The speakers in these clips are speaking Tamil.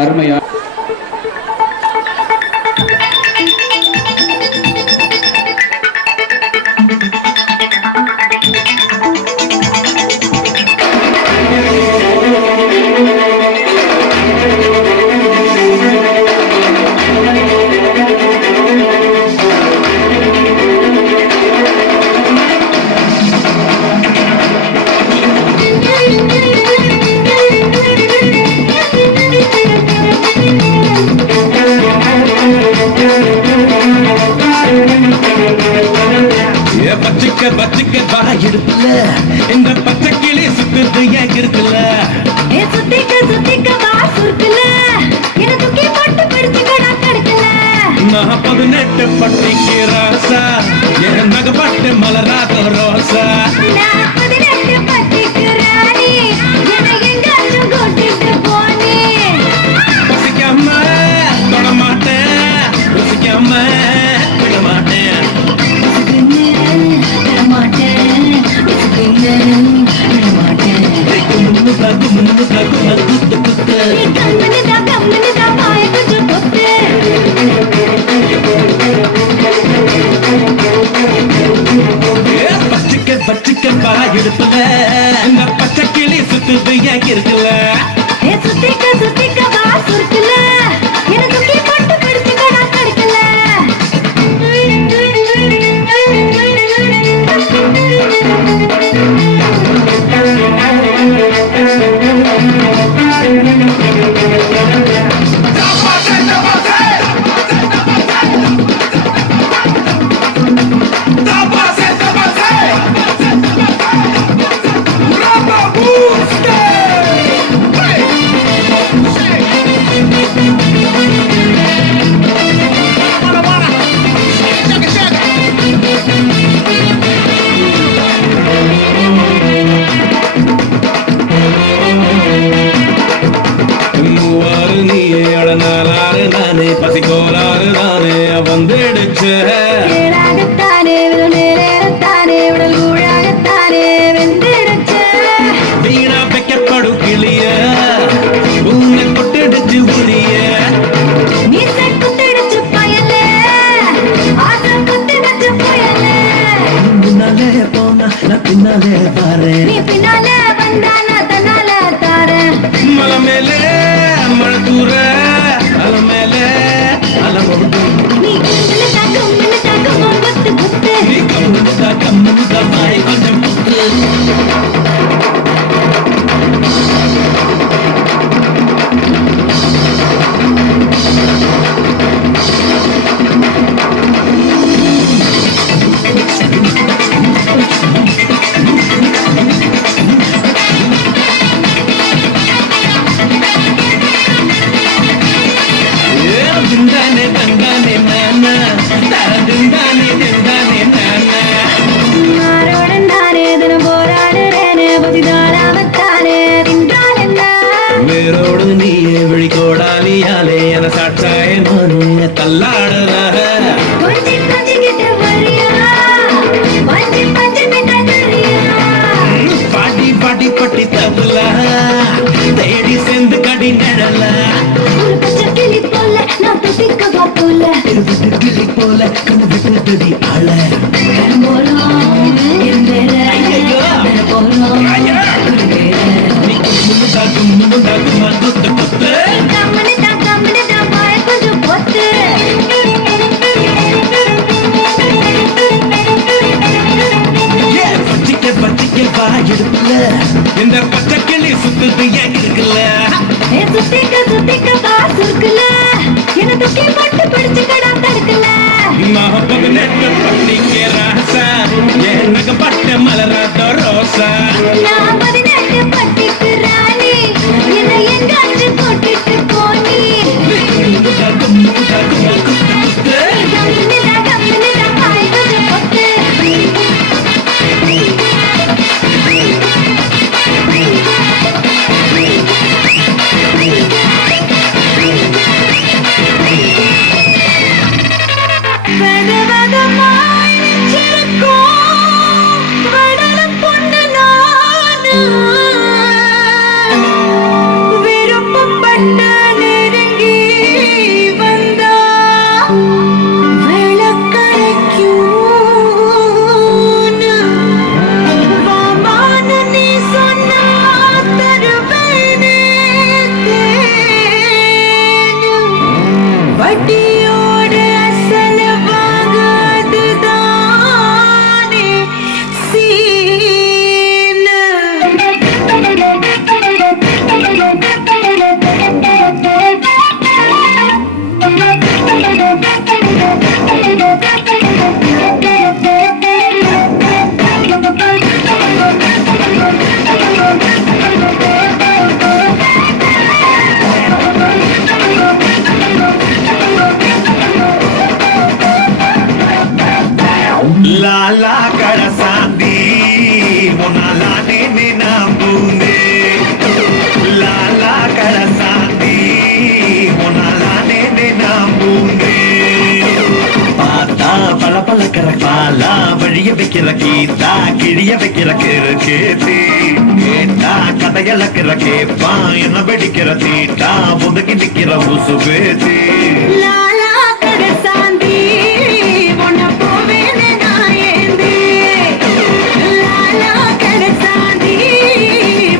அருமையா பச்சுக்க வாயிடுப்புல இந்த பச்சை கிளி சுத்துது ஏன் இருக்குல்ல சுத்திக்க வா சுருக்குல என்ன தூக்கி போட்டு பிடிச்சுக்கடா தடுக்கல நான் 18 பட்டிக்கு ராசா என் நகப்பட்டு மலராத ரோசா நான் 18 பட்டிக்கு ராணி என்னை எங்காச்சும் கூட்டிட்டு போனே ரசிக்காம தொடமாட்டேன் ரசிக்காம விடமாட்டேன் பச்சுக்க வாயிடுப்புல இந்த பச்சை கிளி சுத்துது ஏன் இருக்குல்ல சுத்திக்க வா சுருக்குல என்ன தூக்கி போட்டு பிடிச்சுக்கடா தடுக்கல நானே பசிக்கோளாறு நானே வந்துடுச்சு வீணா வைக்கப்படும் கிளிய உன்னை கொட்டடிச்சு உரிய முன்னாலே போனா நான் பின்னாலே பாரு மலை மேலே மழை தூர அலை மேலே அலை நீ கம்முனுதா மாறி கொஞ்சம் புத்து வேரோடு நீயே விழிகோடாலியாலே என சாட்சாய மனு தள்ளாடுற பாட்டி பாட்டி பட்டி தப்புல தேடி சேர்ந்து கடி நடல கிளி போல கண்ணு விட்டுடி ஆள பச்சிக்க வாயிடுப்புல இந்த பச்சை கிளி சுத்துது ஏன் இருக்குல்ல சுத்திக்க வா சுருக்குல என்ன தூக்கி போட்டு பிடிச்சுக்கடா தடுக்கல நான் 18 பட்டிக்கு ராசா என் நகப்பட்டு மலராத ரோசா நான் 18 பட்டிக்கு ராணி என்னை எங்காச்சும் கூட்டிட்டு போனே வெதவெதமாய் நிச்சிருக்கும் வெடல பொண்ணு நான் வட்டியோட அசல வாங்காதுதானே சீனு. லாலா கடசாந்தி உன்னாலானே நான் பூந்தே லாலா கடசாந்தி உன்னாலானே நான் பூந்தே பார்த்தா பல பழக்கிற பாலா வழிய வைக்கிற கீதா கிழிய வைக்கிற கேத்தி கேட்டா கதையளக்கிற கேப்பா என்ன வெடிக்கிற தீட்டா ஒதுக்கி நிக்கிற உசு பேத்தி. லாலா கடசாந்தி உன்னை போவேன்னு நான் ஏந்தி. லாலா கடசாந்தி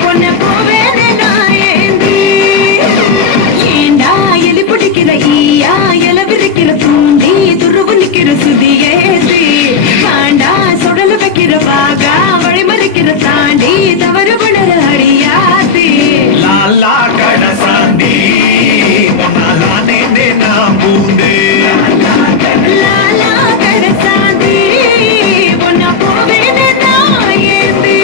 உன்னை போவேன்னு நான் ஏந்தி. ஏண்டா எலி பிடிக்கிற ஈயா இலவிருக்கிற தூண்டி துருவு நிக்கிற சுதியேசி. வாண்டா சுடல வைக்கிற வாகா வழிமறிக்கிற தாண்டி தவறு பணர அடியாத்தி. லாலா கடசாந்தி உன்னாலானே நான் பூந்தே லாலா கடசாந்தி உன்னை போவேன்னு நான் ஏந்தி.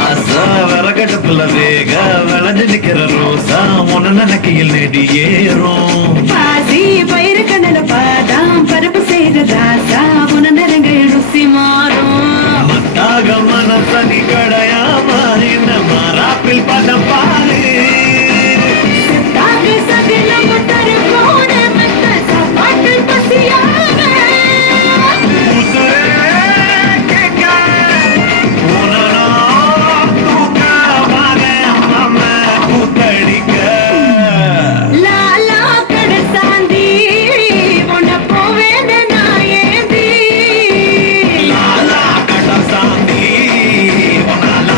ஆசா விறகடுப்புல வேக விளைஞ்சு நிக்கிற ரோசா உன நினைக்கையில் நெடி ஏறும் பாசி பயிறு கண்ணல பாதாம் பருப்பு செய்த ராசா உன நிறங்கள் ருசி மாறும். மத்தாக மனசனி கடையாம என்ன மாறாப்பில் பதம் பாரு தாக்கு சதில முத்தரு போன மத்த சாப்பாட்டு பசியாக. உசுரே கேட்க உனலாம் தூக்கமாக மம கூத்தடிக்க. லாலா கடசாந்தி உன்னை போவேன்னு நான் ஏந்தி. லாலா கடசாந்தி உன்னால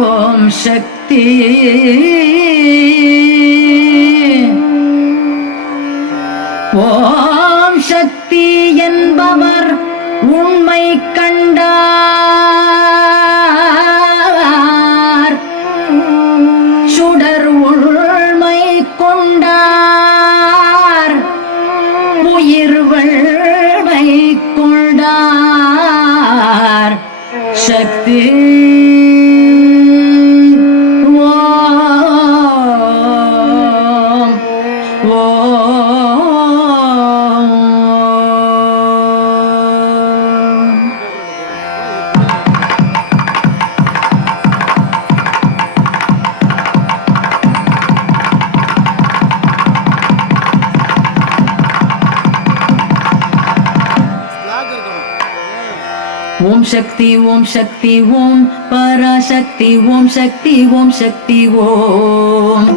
ஓம் சக்தி ஓம் சக்தி என்பவர் உண்மை கண்டார் சுடர் உண்மை கொண்டார் உயிர் வள்மை கொண்டார் சக்தி ஓம் ஓம் ஓம் சக்தி ஓம் சக்தி ஓம் பராசக்தி ஓம் சக்தி ஓம் சக்தி ஓம்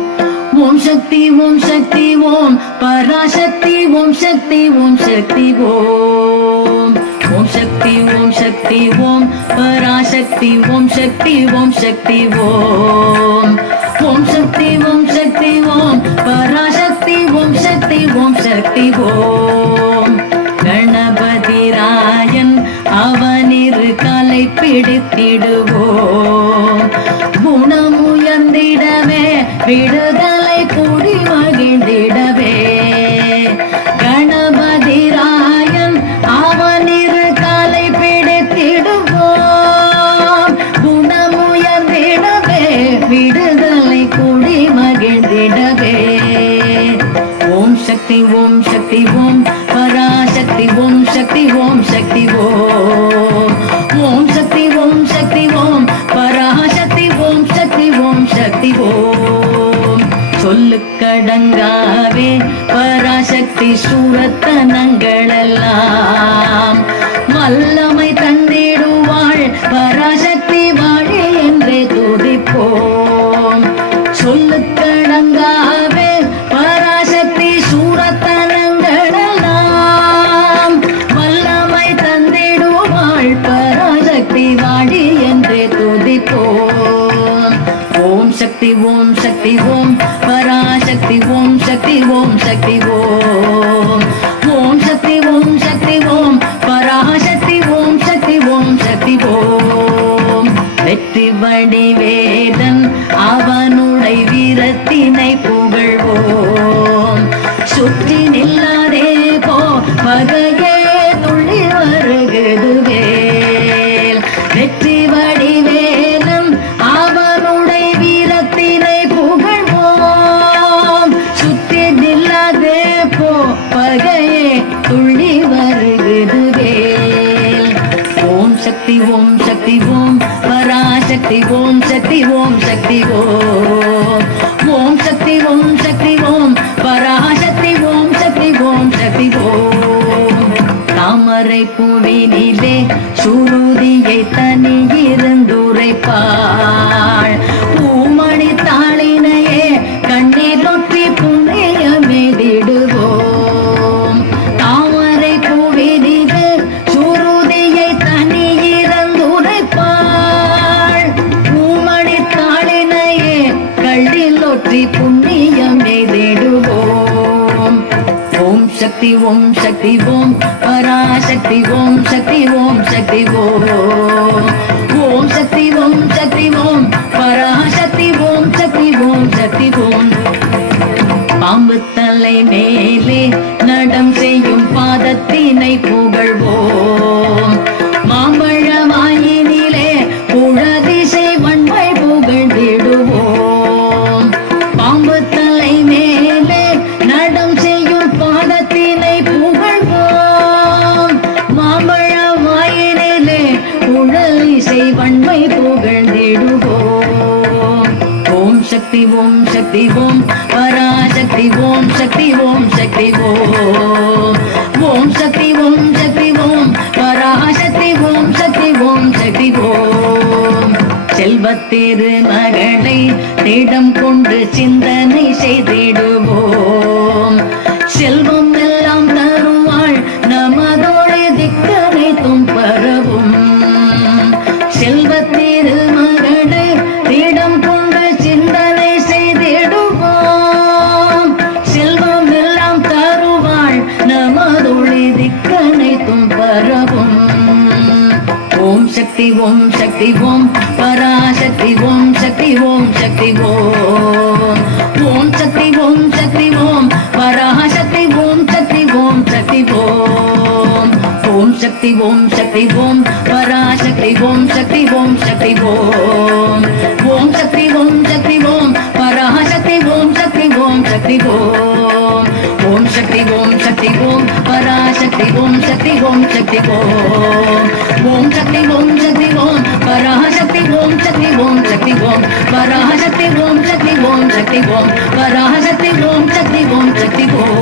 ஓம் சக்தி ஓம் சக்தி ஓம் பராசக்தி ஓம் சக்தி ஓம் சக்தி ஓம் ஓம் சக்தி ஓம் சக்தி ஓம் பராசக்தி ஓம் சக்தி ஓம் சக்தி ஓம் ஓம் சக்தி ஓம் சக்தி ஓம் பராசக்தி ஓம் சக்தி ஓம் சக்தி ஓம் கணபதிராயன் அவனிரு கலை பிடித்திடுவோம் குணமுயர்ந்திடவே விடுதலை கூடி மகிழ்ந்திடவே கணபதிராயன் அவனிரு கலை பிடித்திடுவோம் குணமுயர்ந்திடவே விடுதலை கூடி மகிழ்ந்திடவே ஓம் சக்தி ஓம் சக்தி ஓம் பராசக்தி ஓம் சக்தி ஓம் சக்தி ஓம் ஓம் சக்தி ஓம் சக்தி ஓம் பராசக்தி ஓம் சக்தி ஓம் சக்தி ஓம் சொல்லுக்கடங்காவே பராசக்தி சூரத்தனங்களெல்லாம் வல்லமை தந்திடுவாள் பராசக்தி வாழி என்றே துதிப்போம் சொல்லுக்கடங்காவே பராசக்தி சூரத்தனங்களெல்லாம் வல்லமை தந்திடுவாள் பராசக்தி வாடி என்றே துதிப்போம் ஓம் சக்தி ஓம் சக்தி ஓம் பராசக்தி ஓம் சக்தி ஓம் சக்தி ஓம் ஓம் சக்தி ஓம் சக்தி ஓம் பராசக்தி ஓம் சக்தி ஓம் சக்தி ஓம் வெற்றி வடிவேதன் அவனுடைய வீரத்தினை புகழ்வோம் சுற்றி நில்லாதே போ பகையே துள்ளி வருகுதுவேல் வெற்றி வடிவேலன் அவனுடைய வீரத்தினை புகழ்வோம் சுற்றி நில்லாதே போ பகையே துள்ளி வருகுதுவேல் ஓம் சக்தி ஓம் சக்தி ஓம் பராசக்தி ஓம் சக்தி ஓம் சக்தி ஓம் ஓம் சக்தி ஓம் சக்தி ஓம் பராசக்தி ஓம் சக்தி ஓம் சக்தி ஓம் தாமரை பூவினிலே சூரிய शक्ति ओम पराशक्ति ओम शक्ति ओम ओम शक्ति ओम पराशक्ति ओम शक्ति ओम பாம்பு தலை மேலே நடம் செய்யும் பாதத்தினை புகழ்வோம் மாம்பழ வாயினிலே குழதிசை வன்மை புகழ்ந்திடுவோம் பாம்பு தலை மேலே நடம் செய்யும் பாதத்தினை புகழ்வோம் மாம்பழ வாயினிலே குழதிசை வன்மை புகழ்ந்திடுவோம் ஓம் शक्ति ओम पराशक्ति ओम शक्ति ओम ओम शक्ति ओम पराशक्ति ओम शक्ति ओम செல்வத்திரு மகளை திடம் கொண்டு சிந்தனை செய்திடுவோம் செல்வம் எல்லாம் தருவாள் நமதோடு திக்கனைத்தும் பரவும் செல்வத்திரு மகளை திடம் கொண்டு சிந்தனை செய்திடுவோம் செல்வம் எல்லாம் தருவாள் நமதொழி திக்கனைத்தும் பரவும் ஓம் शक्ति ओम पराशक्ति ओम शक्ति ओम ओम शक्ति ओम पराशक्ति ओम शक्ति ओम ओम शक्ति ओम पराशक्ति ओम शक्ति ओम ओम शक्ति ओम पराशक्ति ओम शक्ति ओम ओम शक्ति ओम पराशक्ति ओम शक्ति ओम ओम शक्ति ओम पराशक्ति ओम शक्ति ओम पराशक्ति ओम शक्ति ओम पराशक्ति ओम शक्ति ओम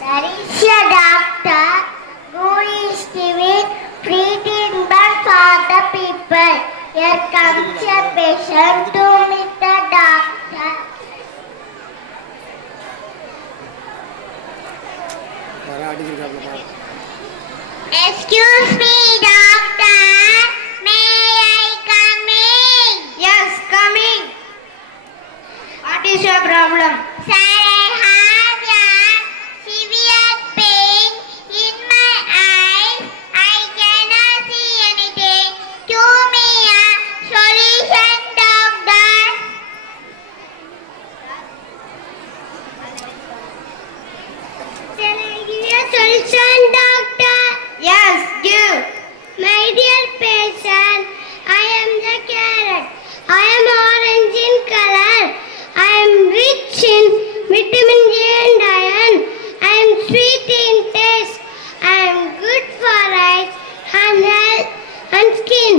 There is a doctor who is giving free treatment for the people. Here comes a patient to meet the doctor. Excuse me, doctor. May I come in? Yes, coming. What is your problem? Sir, I have a severe pain in my eyes. I cannot see anything. Give me a solution, doctor. Can I give you a solution, doctor? Yes, give. My dear patient, I am the carrot. I am orange in color. I am rich in vitamin A and iron. I am sweet in taste. I am good for eyes and health and skin.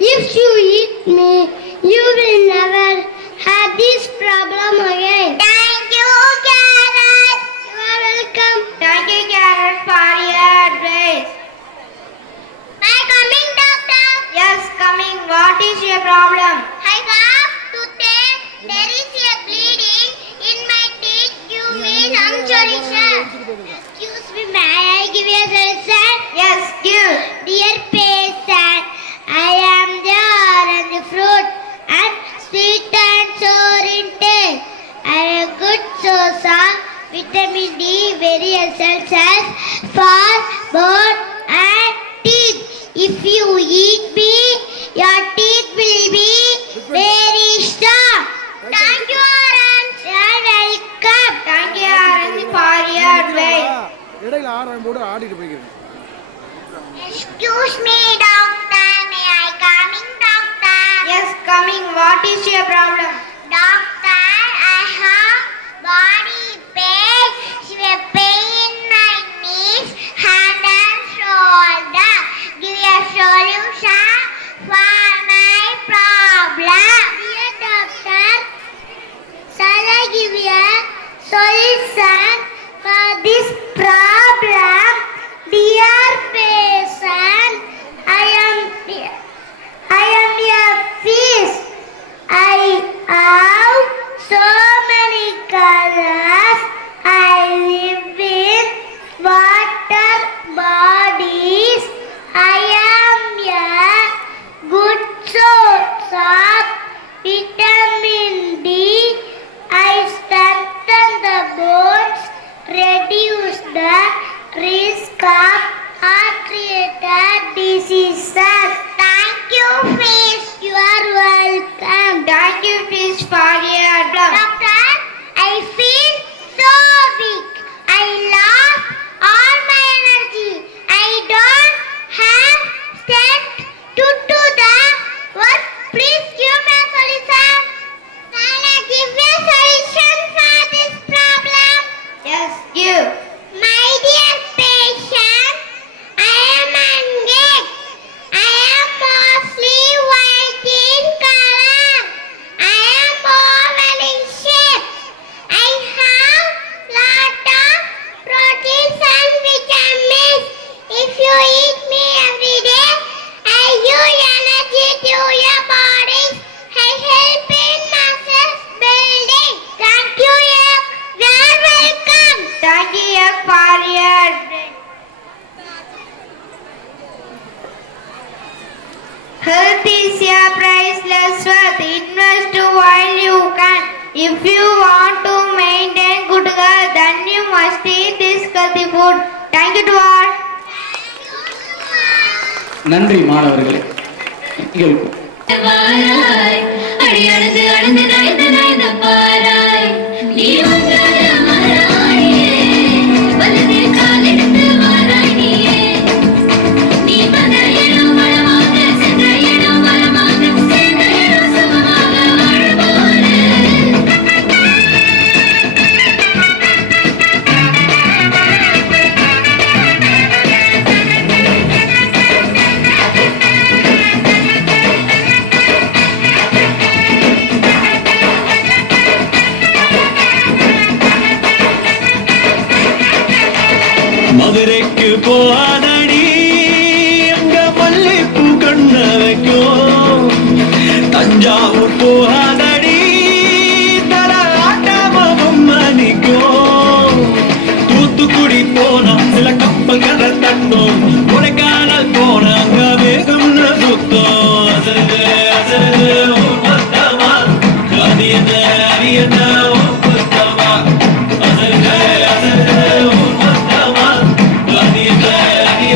If you eat me, you will never have this problem again. Thank you, carrot. You are welcome. Thank you, Carrot, for your advice. My coming, doctor. Yes, coming. What is your problem? I have toothache. There is a bleeding in my teeth. Give me some solution. Excuse me, may I give you a solution? Yes, give. Dear patient, I am the orange fruit and sweet and sour in taste. I am a good source of vitamin D, very essential for bone and teeth. If you eat me, your teeth will be very strong. Thank you, Orange. You are welcome. Thank you, Orange, for your advice. இடையில ஆரம் போட்டு ஆடிட்டு போய்க்கிறேன். Excuse me, doctor. May I come in, doctor? Yes, coming. What is your problem? Doctor, I have body pain, severe pain in my knees, hand and shoulder. Give a solution for my give a solution for this problem. Dear patient, I am a fish. I have so many colors. I live in water bodies. I am a good source of vitamin D. I strengthen the bones, reduce the risk of heart-related diseases. Thank you, fish. You are welcome. Thank you, fish, for your problem. Doctor, I feel so weak. I lost all my energy. I don't have strength to do the work. Please give me a solution. Can I give you a solution for this problem? Yes, give. My dear patient, I am engaged. I am mostly white in color. I am oval in shape. I have lot of proteins and vitamins. If you eat me every day, I give energy to your body. I help in muscle building. Thank you, Yak. You are welcome. Thank you for your brain. Health is a priceless wealth. Invest while you can. If you want to maintain good health, then you must eat this healthy food. Thank you to all. நன்றி மாணவர்களே. எங்களுக்கும் வாராய் அடி அழுது அழுது நைந்து நைந்து பாராய் நீ வந்தார மராணியே வலது காலெடுத்து வாராய் நீயே நீ வந்த இடம் வளமாக சென்ற இடம் வளமாக சேர்ந்த இடம் சுகமாக வாழ்வாரு மதுரைக்கு போகாதடி அங்க மல்லிப்பூ கண்ண வைக்கும் தஞ்சாவூர் போகாதடி தர ஆட்டாமம் மணிக்கும் தூத்துக்குடி போனா சில கப்பல் கரை தட்டும் கொடைக்கானல் போனா அங்க வேகம்னு சுத்தம் அசரு அசரு ஊர் மொத்தமா அரியன அரியன ஊர் மொத்தமா அசரு அசரு ஊர் மொத்தமா அரியன அரியன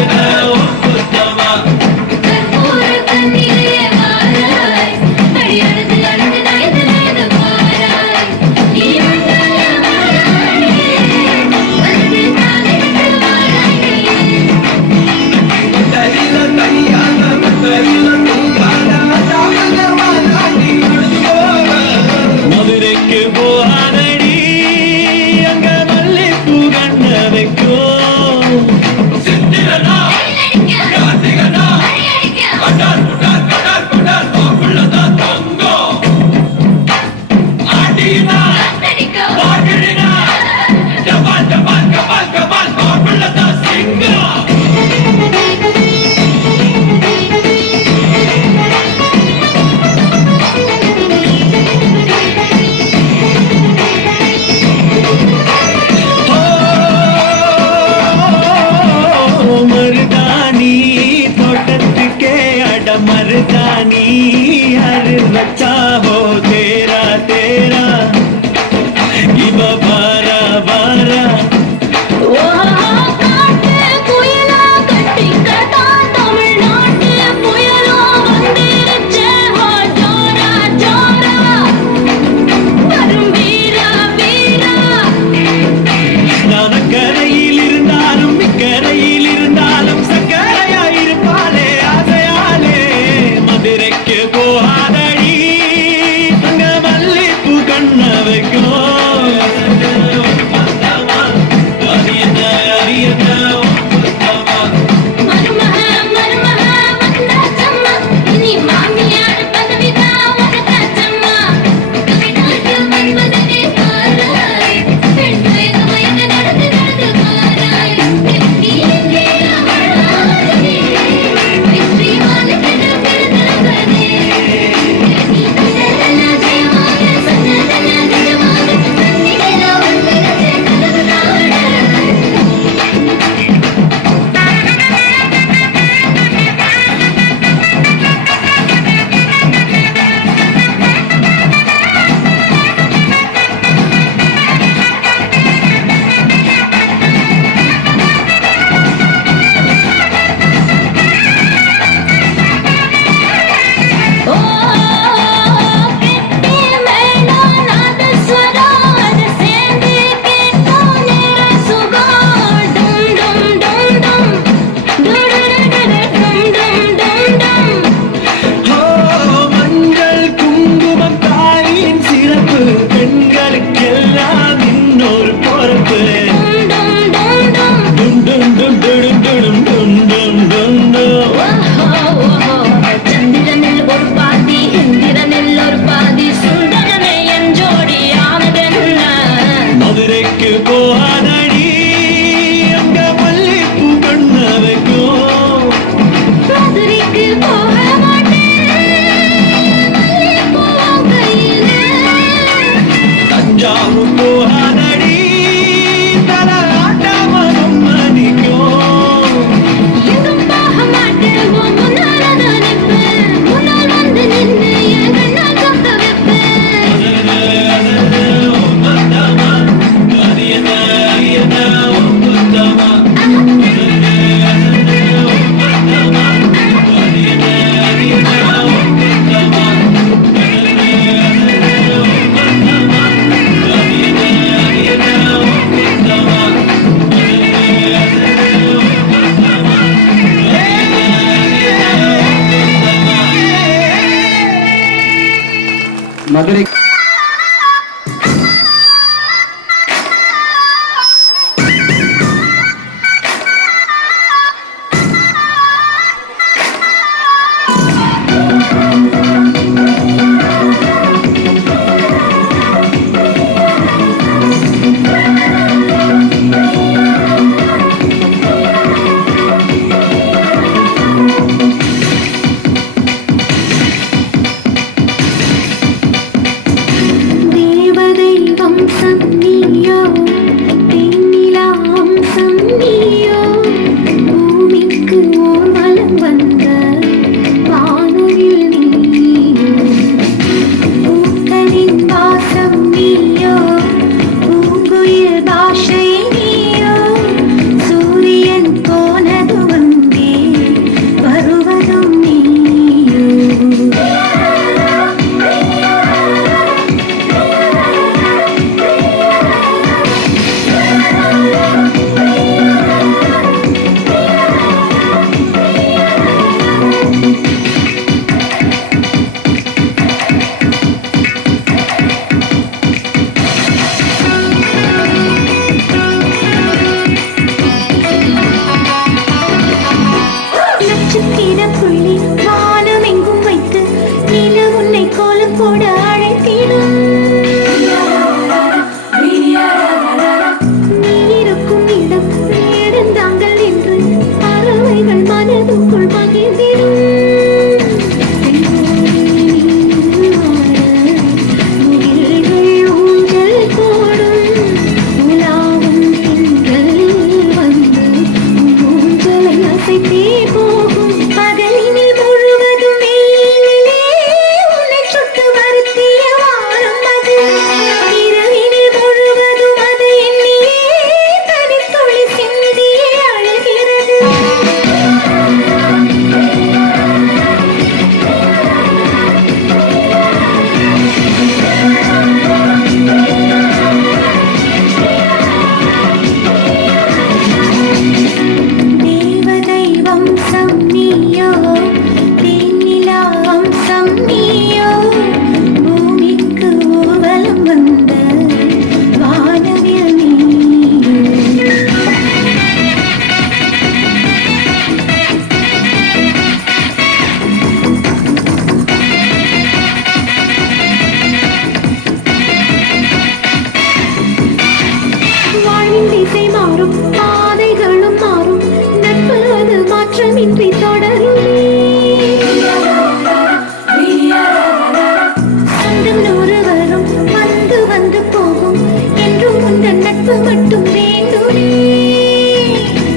அன்பு மட்டும் வேண்டுமே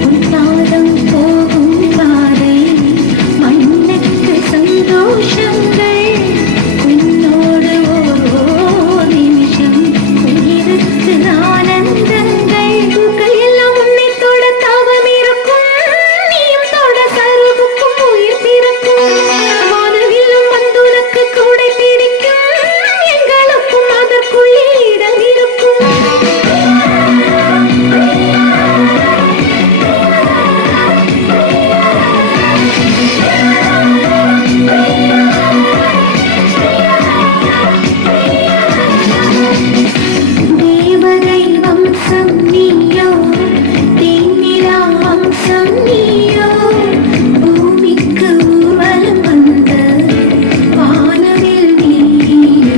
உன் பாதம் போகும் பாதை மண்ணுக்கு சந்தோஷங்கள் உன்னோடு ஓ நிமிஷம் உயிருக்கு ஆனந்தங்கள் கையெல்லாம் உன்னை தொட தாவம் இருக்கும் நீயும் தொட சருவுக்கும் உயிர் பிறக்கும் வானவில்லும் வந்துனக்கு கூடை பிடிக்கும் எங்களுக்கும் அதற்குள்ளே இடம் இருக்கும் தேவதை வம்சம் நீயோ தேனிலா வம்சம் நீயோ பூமிக்கு ஊர்வலம் வந்த வானவில் நீயோ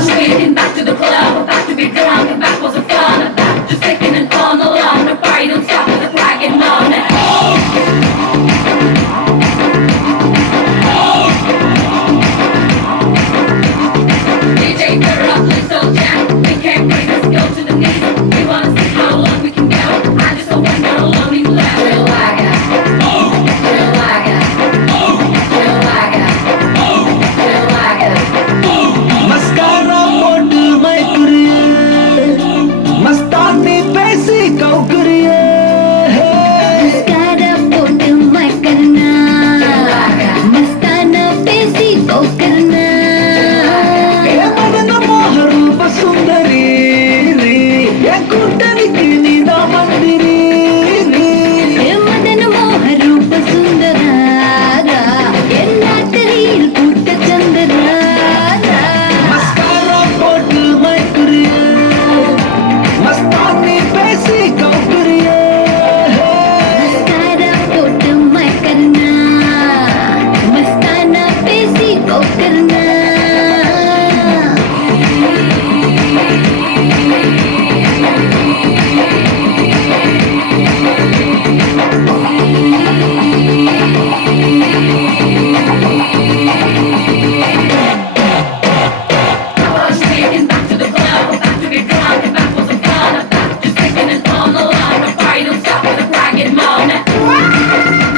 Speeding back to the club, back to be drunk, and back wasn't fun. Back to sticking and on the line, the party don't stop with the bragging on it. DJ, turn up, let's all jam. We can't break, let's go to the knees. We wanna see how long we can go. I just don't want no lonely left. Real like it. Real like it. Real like it. Real like it. Mascara போட்டு மயக்குறிய மஸ்தானி பேசி கவுக்குறிய மஸ்காரா போட்டு மயக்கறனா மஸ்தானா பேசி கோக்கறனா மதன மோக ரூப சுந்தரி என் கூட்டணிக்கு நீதான் மந்திரி மதன மோக ரூப சுந்தராரா என் நாட்டரியில் கூட்ட சந்திராரா மஸ்காரா போட்டு மயக்குறிய மஸ்தானி பேசி கவுக்குறிய மஸ்காரா போட்டு மயக்கறனா மஸ்தானா பேசி கோக்கறனா Speeding back to the club, back to be drunk, and back wasn't fun. Back to sticking and on the line, the party don't stop with the bragging on it.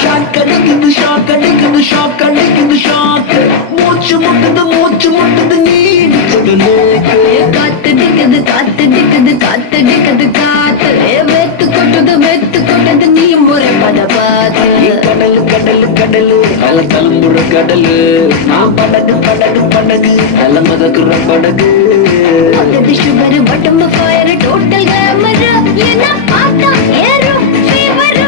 Shock அடிக்குது ஷாக் அடிக்குது ஷாக் அடிக்குது ஷாக் மூச்சு முட்டுது நீடிச்சது லேக்கு காத்தடிக்குது காத்தடிக்குது காத்தடிக்குது காத்து வெத்து கொட்டது நீ முறை பட பார்த்து கடலு கடலு கடலு நல்ல தலைமுற கடலு நான் படகு படகு படகு நல்ல மதக்குற படகு அது சுகர் உடம்பு ஃபயர் டோட்டல் கேமர என்ன பார்த்தா ஏறும் ஃபீவர்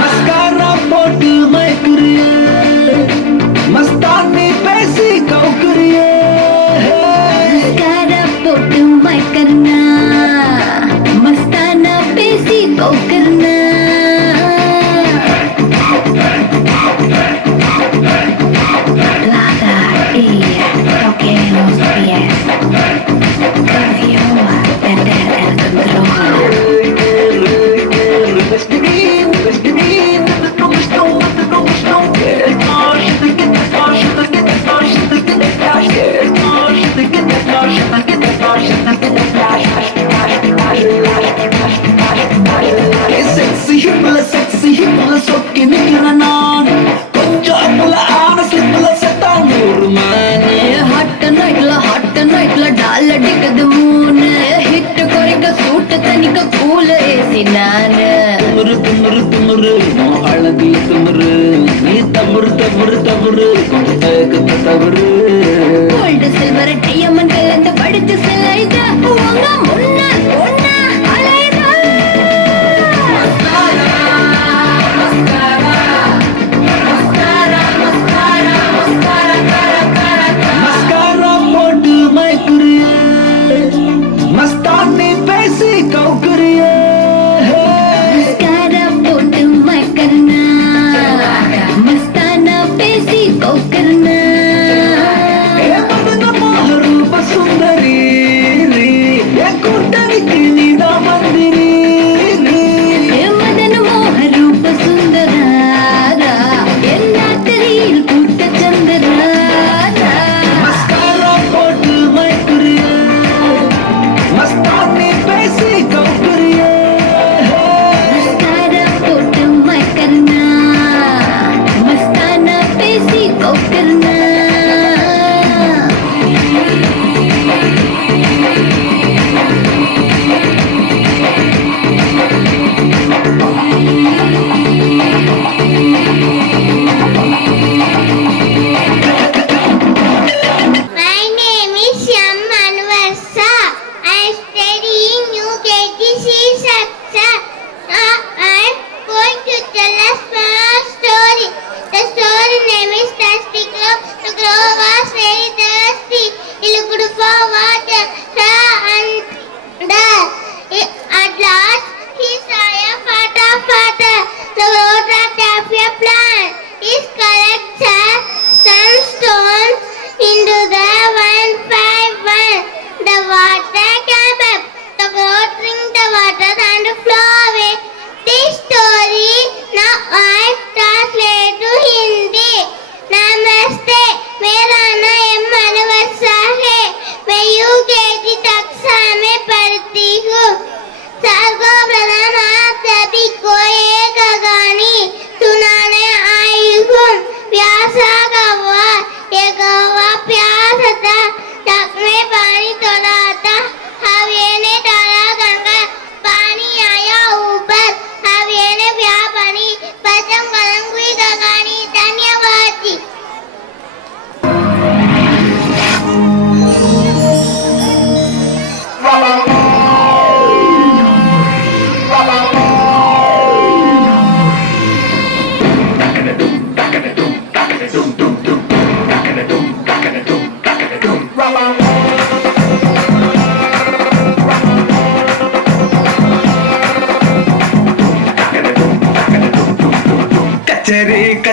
மஸ்காரா போட்டு மயக்குறிய மஸ்தானி பேசி கவுக்குறிய மஸ்காரா போட்டு மயக்கறனா மஸ்தானா பேசி கோக்கறனா Plata y toque los pies. Curfew, perder el control. Sexy hipla சொக்கி நிக்கிற நான் கொஞ்சம் அப்பல ஆன ஸ்லிப்ல செத்தான் ஒரு மானே ஹாட் நைட்ல டால் அடிக்குது மூணு ஹிட் குறைக்க சூட்டு தனிக்க கூல ஏசி நானு துமுறு அழகிய துமுறு நீ தவறு கொஞ்சம் தயக்கத்தை தவறு கோல்டு சில்வர் டைமண்ட் கலந்து படிச்சு சிலைத உங்க முன்ன ஒண்ணா அலைதா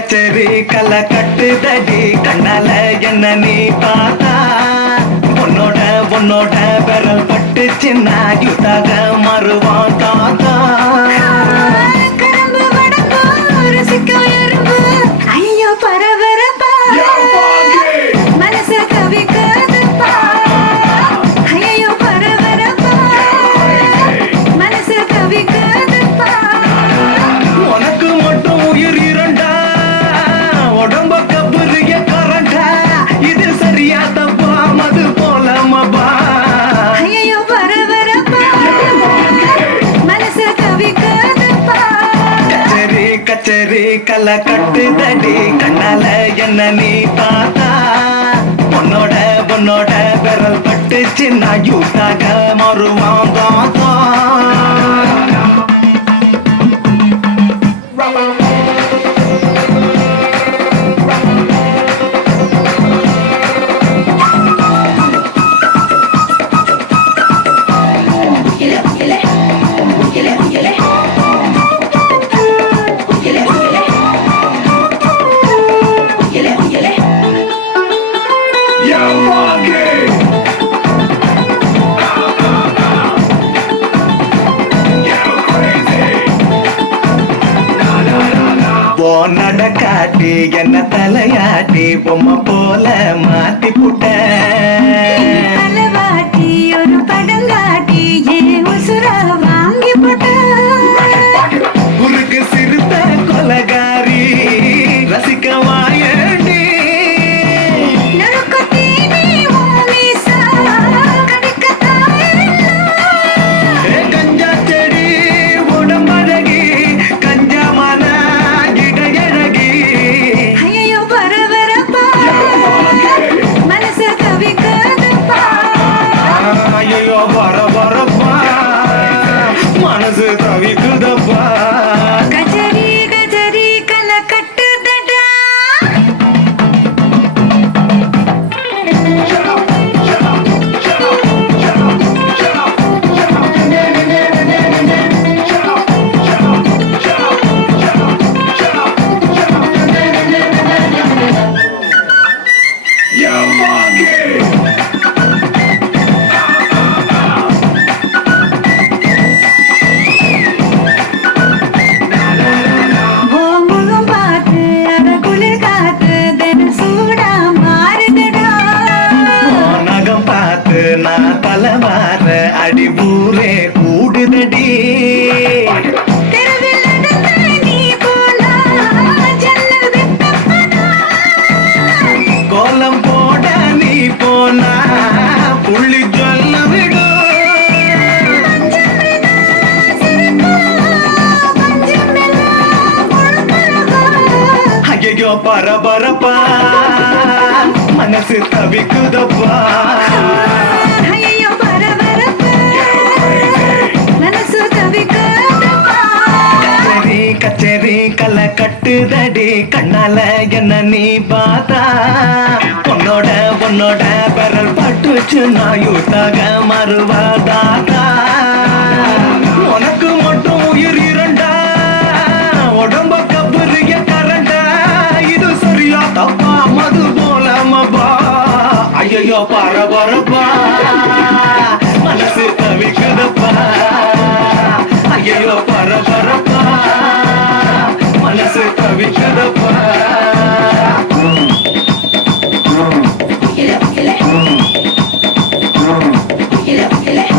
கச்சேரி கலை கட்டுதடி கண்ணால என்ன நீ பார்த்தா உன்னோட உன்னோட விரல் பட்டு சின்ன யுத்தாக மறுவான் தாத்தா கரும்பு வடக்கும் ரசிக்கும் எறும்பு ஐயோ பரபரப்பா மனசு தவிக்காதுப்பா ஐயோ பரபரப்பா மனசு தவிக்காதுப்பா உனக்கு மட்டும் உயிர் இரண்டா உடம்ப கபுரிய கரண்டா இது சரியா தப்பா மது போல மபா ஐயோ பரபரப்பா மனசு தவிக்காதுப்பா கச்சேரி கச்சேரி கலை கட்டுதடி கண்ணால என்ன நீ பார்த்தா உன்னோட உன்னோட விரல் பட்டு சின்ன யூத்தாக மறுவான் தாத்தா நடக்காட்டி என்ன தலையாட்டி பொம்மை போல மாத்தி புட்ட தலைவாட்டி ஒரு படங்காட்டி ஏன் உசுர வாங்கி போட்ட உருக்கு சிறுத்த கொலகாரி ரசிக்க வாயண்டி கஞ்சா செடி உடம்பழகி கஞ்சா மன இடையழகி ஐயோ பரபரப்பா மனசு தவிக்காதுப்பா ஐயோ வர வரப்பா மனசு தவிக்குதப்பா கஜரி கஜரி கலை கட்டுதடா முகம் பார்த்து அத குளிர் காத்து தினம் சூடா மாறுதடா நகம் பார்த்து நான் தலை மாற அடி ஊரே கூடுதடி தெருவில் நடந்து நீ போனா ஜன்னல் விட்டப்பனா கோலம் போட நீ போனா புள்ளி சொல்ல விடும் ஐயோ பரபரப்பா மனசு தவிக்குதப்பா ஐயோ பரபரப்பா மனசு தவிக்காதப்பா கச்சேரி கச்சேரி கலை கட்டுதடி கண்ணால என்ன நீ பார்த்தா உன்னோட உன்னோட விரல் பட்டுச்சு நான் யூத்தாக மறுவாதாதா உனக்கு மட்டும் உயிர் இரண்டா உடம்ப கபுரிய கரண்டா இது சரியா தப்பா மது போல மபா ஐயோ பரபரப்பா மனசு தவிக்குதப்பா ஐயோ பரபரப்பா மனசு தவிக்குதப்பா கில கில